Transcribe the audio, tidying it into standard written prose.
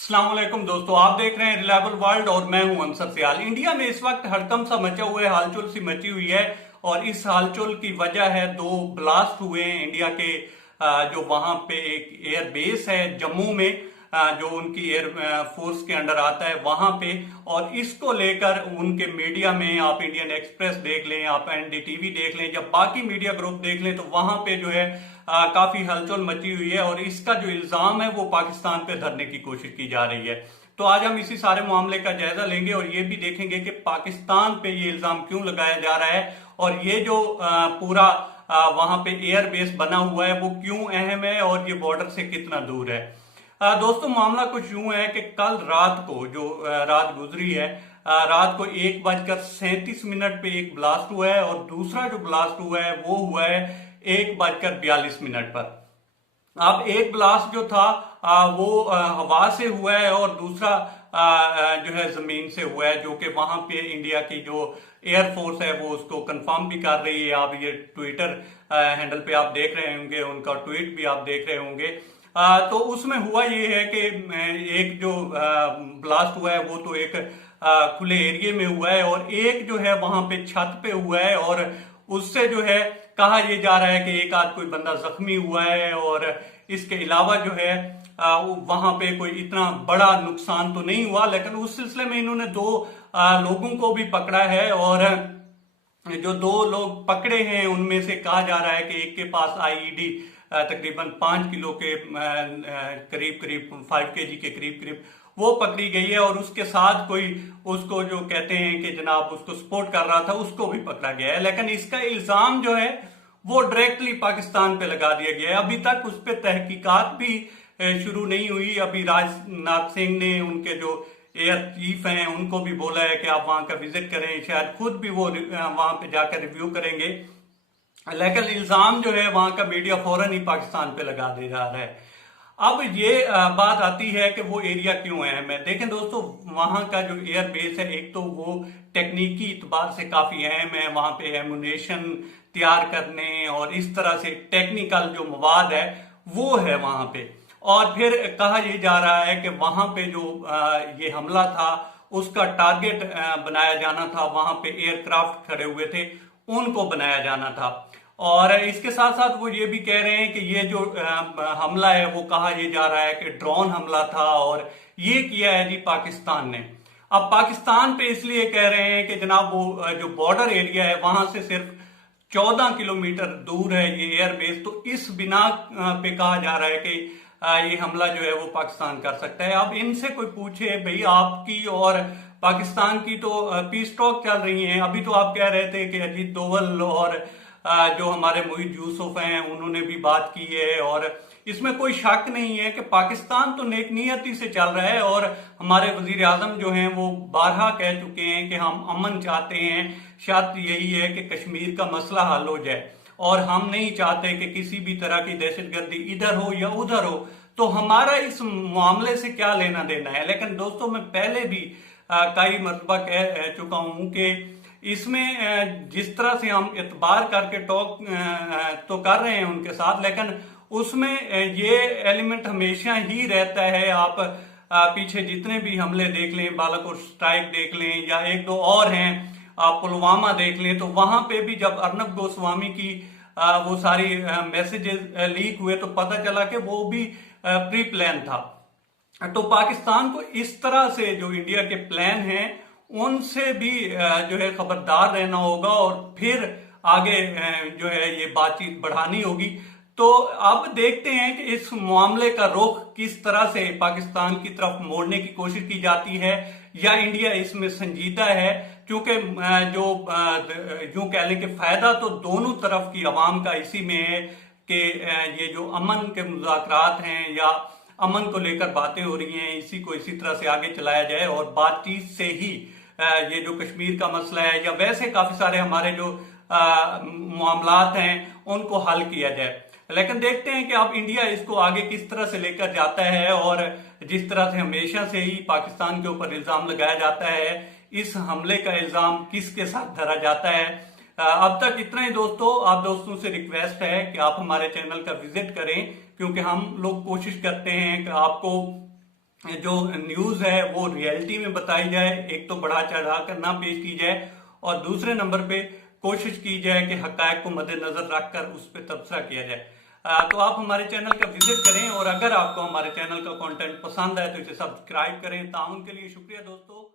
अस्सलाम वालेकुम दोस्तों, आप देख रहे हैं रिलायबल वर्ल्ड और मैं हूं अंसर सियाल। इंडिया में इस वक्त हड़कंप सा मचा हुआ है, हलचल सी मची हुई है और इस हलचल की वजह है दो ब्लास्ट हुए हैं इंडिया के। जो वहां पे एक एयर बेस है जम्मू में, जो उनकी एयर फोर्स के अंडर आता है वहां पे, और इसको लेकर उनके मीडिया में आप इंडियन एक्सप्रेस देख लें, आप एनडीटीवी देख लें, जब बाकी मीडिया ग्रुप देख लें तो वहां पे जो है काफी हलचल मची हुई है और इसका जो इल्जाम है वो पाकिस्तान पे धरने की कोशिश की जा रही है। तो आज हम इसी सारे मामले का जायजा लेंगे और ये भी देखेंगे कि पाकिस्तान पे ये इल्जाम क्यों लगाया जा रहा है और ये जो पूरा वहां पे एयर बेस बना हुआ है वो क्यों अहम है और ये बॉर्डर से कितना दूर है। दोस्तों, मामला कुछ यूं है कि कल रात को जो रात गुजरी है, रात को 1:37 पे एक ब्लास्ट हुआ है और दूसरा जो ब्लास्ट हुआ है वो हुआ है 1:42 पर। अब एक ब्लास्ट जो था वो हवा से हुआ है और दूसरा जो है जमीन से हुआ है, जो कि वहां पे इंडिया की जो एयरफोर्स है वो उसको कंफर्म भी कर रही है। आप ये ट्विटर हैंडल पे आप देख रहे होंगे, उनका ट्वीट भी आप देख रहे होंगे। तो उसमें हुआ ये है कि एक जो ब्लास्ट हुआ है वो तो एक खुले एरिया में हुआ है और एक जो है वहां पे छत पे हुआ है और उससे जो है कहा यह जा रहा है कि एक आध कोई बंदा जख्मी हुआ है और इसके अलावा जो है वहां पे कोई इतना बड़ा नुकसान तो नहीं हुआ। लेकिन उस सिलसिले में इन्होंने दो लोगों को भी पकड़ा है और जो दो लोग पकड़े हैं उनमें से कहा जा रहा है कि एक के पास आईईडी तकरीबन 5 किलो के करीब करीब 5 kg के करीब करीब वो पकड़ी गई है और उसके साथ कोई उसको जो कहते हैं कि जनाब उसको सपोर्ट कर रहा था उसको भी पकड़ा गया है। लेकिन इसका इल्जाम जो है वो डायरेक्टली पाकिस्तान पे लगा दिया गया है। अभी तक उस पर तहकीकात भी शुरू नहीं हुई। अभी राजनाथ सिंह ने उनके जो एयर चीफ हैं उनको भी बोला है कि आप वहां का विजिट करें, शायद खुद भी वो वहां पे जाकर रिव्यू करेंगे। लेकिन इल्जाम जो है वहां का मीडिया फौरन ही पाकिस्तान पे लगा दे जा रहा है। अब ये बात आती है कि वो एरिया क्यों अहम है। देखें दोस्तों, वहां का जो एयर बेस है एक तो वो टेक्निकी इतबार से काफी अहम है। वहां पे एमुनेशन तैयार करने और इस तरह से टेक्निकल जो मवाद है वो है वहां पे। और फिर कहा यह जा रहा है कि वहां पे जो ये हमला था उसका टारगेट बनाया जाना था, वहां पे एयरक्राफ्ट खड़े हुए थे उनको बनाया जाना था। और इसके साथ साथ वो ये भी कह रहे हैं कि ये जो हमला है वो कहा यह जा रहा है कि ड्रोन हमला था और ये किया है जी पाकिस्तान ने। अब पाकिस्तान पे इसलिए कह रहे हैं कि जनाब वो जो बॉर्डर एरिया है वहां से सिर्फ 14 किलोमीटर दूर है ये एयरबेस, तो इस बिना पे कहा जा रहा है कि ये हमला जो है वो पाकिस्तान कर सकता है। अब इनसे कोई पूछे भाई आपकी और पाकिस्तान की तो पीस टॉक चल रही है। अभी तो आप कह रहे थे कि अजीत डोवल और जो हमारे मोहित यूसुफ हैं उन्होंने भी बात की है और इसमें कोई शक नहीं है कि पाकिस्तान तो नेक नियति से चल रहा है और हमारे वजीर आजम जो हैं वो बारहा कह चुके हैं कि हम अमन चाहते हैं। शर्त यही है कि कश्मीर का मसला हल हो जाए और हम नहीं चाहते कि किसी भी तरह की दहशतगर्दी इधर हो या उधर हो। तो हमारा इस मामले से क्या लेना देना है। लेकिन दोस्तों, मैं पहले भी कई मरतबा कह चुका हूं कि इसमें जिस तरह से हम इतबार करके टॉक तो कर रहे हैं उनके साथ, लेकिन उसमें ये एलिमेंट हमेशा ही रहता है। आप पीछे जितने भी हमले देख लें, बालाकोट स्ट्राइक देख लें या एक दो और हैं, आप पुलवामा देख लें, तो वहां पे भी जब अर्नब गोस्वामी की वो सारी मैसेजेस लीक हुए तो पता चला कि वो भी प्री प्लान था। तो पाकिस्तान को इस तरह से जो इंडिया के प्लान हैं उनसे भी जो है खबरदार रहना होगा और फिर आगे जो है ये बातचीत बढ़ानी होगी। तो अब देखते हैं कि इस मामले का रुख किस तरह से पाकिस्तान की तरफ मोड़ने की कोशिश की जाती है या इंडिया इसमें संजीदा है। क्योंकि जो यूं कह लें कि फायदा तो दोनों तरफ की आवाम का इसी में है कि ये जो अमन के मुज़ाकरात हैं या अमन को लेकर बातें हो रही हैं इसी को इसी तरह से आगे चलाया जाए और बातचीत से ही ये जो कश्मीर का मसला है या वैसे काफी सारे हमारे जो मामलात हैं उनको हल किया जाए। लेकिन देखते हैं कि अब इंडिया इसको आगे किस तरह से लेकर जाता है और जिस तरह से हमेशा से ही पाकिस्तान के ऊपर इल्जाम लगाया जाता है, इस हमले का इल्जाम किसके साथ धरा जाता है। अब तक इतना ही दोस्तों। आप दोस्तों से रिक्वेस्ट है कि आप हमारे चैनल का विजिट करें क्योंकि हम लोग कोशिश करते हैं कि आपको जो न्यूज है वो रियलिटी में बताई जाए, एक तो बढ़ा चढ़ा कर ना पेश की जाए, और दूसरे नंबर पे कोशिश की जाए कि हकायक को मद्देनजर रखकर उस पर तबसरा किया जाए। तो आप हमारे चैनल का विजिट करें, और अगर आपको हमारे चैनल का कंटेंट पसंद है तो इसे सब्सक्राइब करें। ताउन के लिए शुक्रिया दोस्तों।